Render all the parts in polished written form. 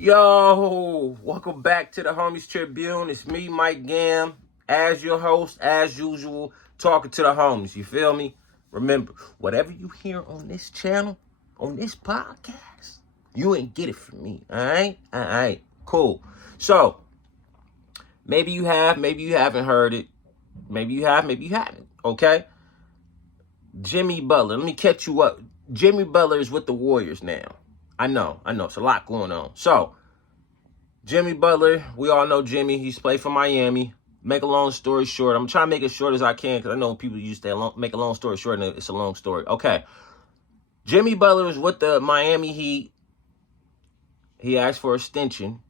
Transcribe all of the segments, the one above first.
Yo, welcome back to the Homies Tribune. It's me, Mike Gam, as your host, as usual, talking to the homies. You feel me? Remember, whatever you hear on this channel, on this podcast, you ain't get it from me. All right, cool. So, maybe you have, maybe you haven't heard it. Maybe you have, maybe you haven't. Okay? Jimmy Butler. Let me catch you up. Jimmy Butler is with the Warriors now. I know. It's a lot going on. So, Jimmy Butler, we all know Jimmy. He's played for Miami. Make a long story short. I'm trying to make it short as I can because I know people use that make a long story short and it's a long story. Okay. Jimmy Butler is with the Miami Heat. He asked for an extension.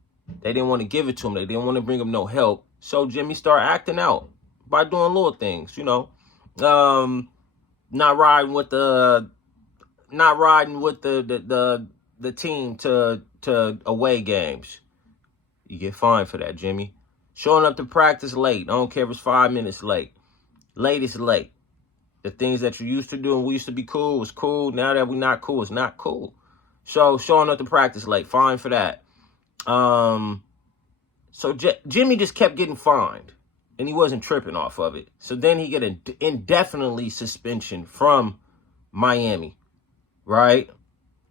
They didn't want to give it to him. They didn't want to bring him no help. So Jimmy started acting out by doing little things, not riding with the team to away games. You get fined for that, Jimmy. Showing up to practice late. I don't care if it's 5 minutes late. Late is late. The things that you used to do and we used to be cool was cool. Now that we're not cool, it's not cool. So showing up to practice late, fine for that. So Jimmy just kept getting fined. And he wasn't tripping off of it. So then he get an indefinitely suspension from Miami, right?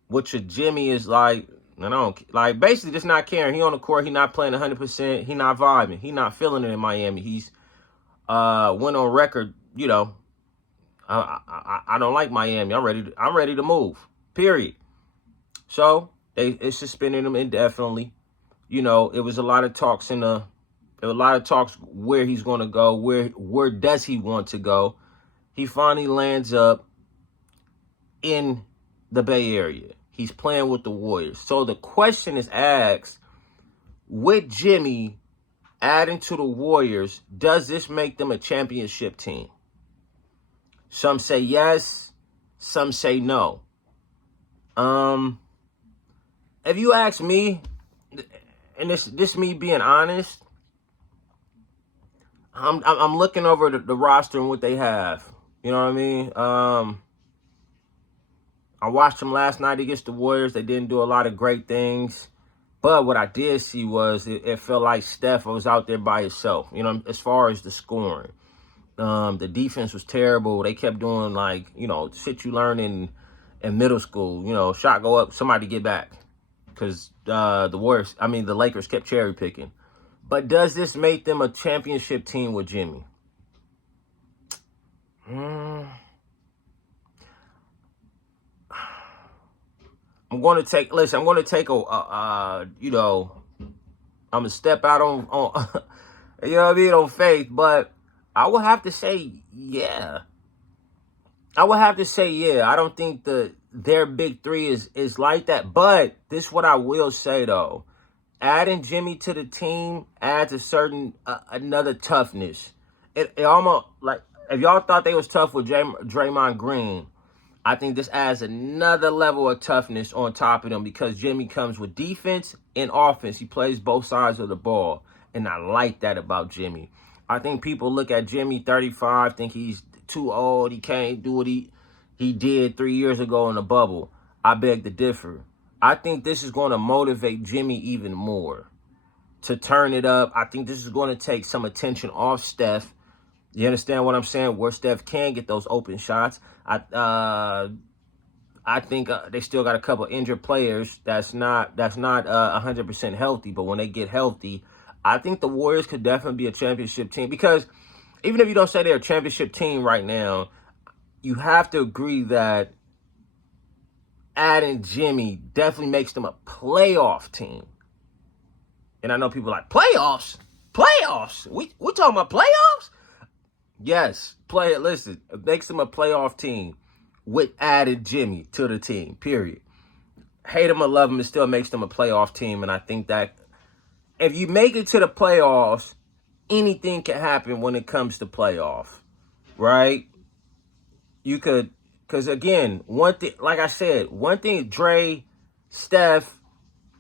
Which Jimmy is like, basically just not caring. He on the court, he not playing 100%. He not vibing. He not feeling it in Miami. He's went on record, I don't like Miami. I'm ready to move. Period. So they suspended him indefinitely. It was a lot of talks where he's going to go, where does he want to go. He finally lands up in the Bay Area. He's playing with the Warriors. So the question is asked, with Jimmy adding to the Warriors, does this make them a championship team? Some say yes, some say no. If you ask me, and this me being honest, I'm looking over the roster and what they have. You know what I mean? I watched them last night against the Warriors. They didn't do a lot of great things. But what I did see was it felt like Steph was out there by himself, as far as the scoring. The defense was terrible. They kept doing shit you learn in middle school. Shot go up, somebody get back. Because the Lakers kept cherry picking. But does this make them a championship team with Jimmy? I'm going to take I'm going to step out on on faith, but I would have to say, yeah. I don't think their big three is like that, but this is what I will say, though. Adding Jimmy to the team adds a certain, another toughness. It almost, if y'all thought they was tough with Draymond Green, I think this adds another level of toughness on top of them because Jimmy comes with defense and offense. He plays both sides of the ball, and I like that about Jimmy. I think people look at Jimmy, 35, think he's too old. He can't do what he did 3 years ago in the bubble. I beg to differ. I think this is going to motivate Jimmy even more to turn it up. I think this is going to take some attention off Steph. You understand what I'm saying? Where Steph can get those open shots. I think they still got a couple injured players that's not 100% healthy. But when they get healthy, I think the Warriors could definitely be a championship team. Because even if you don't say they're a championship team right now, you have to agree that adding Jimmy definitely makes them a playoff team. And I know people are like, playoffs? We talking about playoffs? Yes, listen, it makes them a playoff team with added Jimmy to the team, period. Hate them or love them, it still makes them a playoff team. And I think that if you make it to the playoffs, anything can happen when it comes to playoff, right? You could, because again, one thing, like I said, one thing Dre, Steph,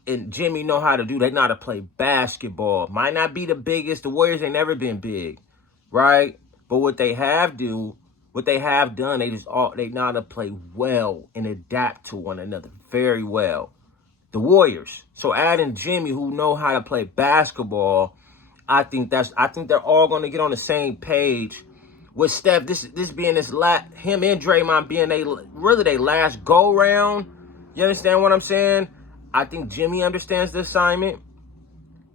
and Jimmy know how to do, they know how to play basketball. Might not be the biggest. The Warriors ain't never been big, right? But what they have done, they know how to play well and adapt to one another very well. the Warriors. So adding Jimmy, who know how to play basketball, I think they're all going to get on the same page. With Steph, this being him and Draymond being they last go round. You understand what I'm saying? I think Jimmy understands the assignment.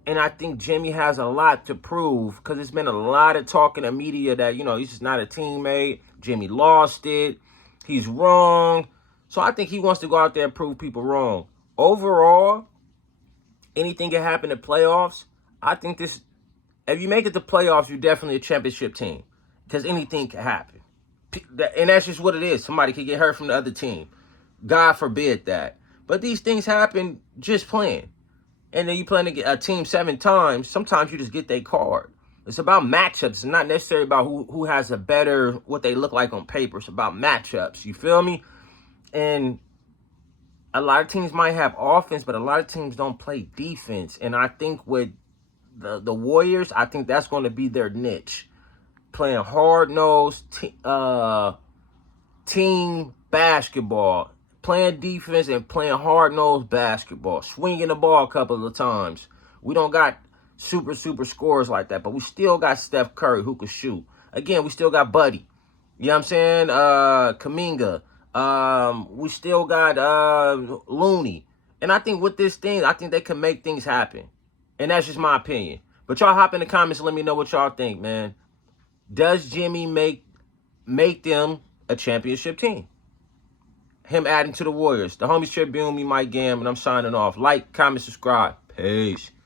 And I think Jimmy has a lot to prove, because there's been a lot of talk in the media that, he's just not a teammate. Jimmy lost it. He's wrong. So I think he wants to go out there and prove people wrong. Overall, anything can happen in playoffs. I think if you make it to playoffs, you're definitely a championship team, because anything can happen. And that's just what it is. Somebody could get hurt from the other team. God forbid that. But these things happen just playing. And then you playing a team 7 times, sometimes you just get their card. It's about matchups. It's not necessarily about who has a better, what they look like on paper. It's about matchups. You feel me? And a lot of teams might have offense, but a lot of teams don't play defense. And I think with the Warriors, I think that's going to be their niche. Playing hard-nosed team basketball. Playing defense and playing hard-nosed basketball. Swinging the ball a couple of times. We don't got super scorers like that, but we still got Steph Curry who can shoot. Again, we still got Buddy. You know what I'm saying? Kuminga. We still got Looney. And I think with this thing, I think they can make things happen. And that's just my opinion. But y'all hop in the comments and let me know what y'all think, man. Does Jimmy make them a championship team? Him adding to the Warriors. The homies Tribune, me, Mike Gam, and I'm signing off. Like, comment, subscribe. Peace.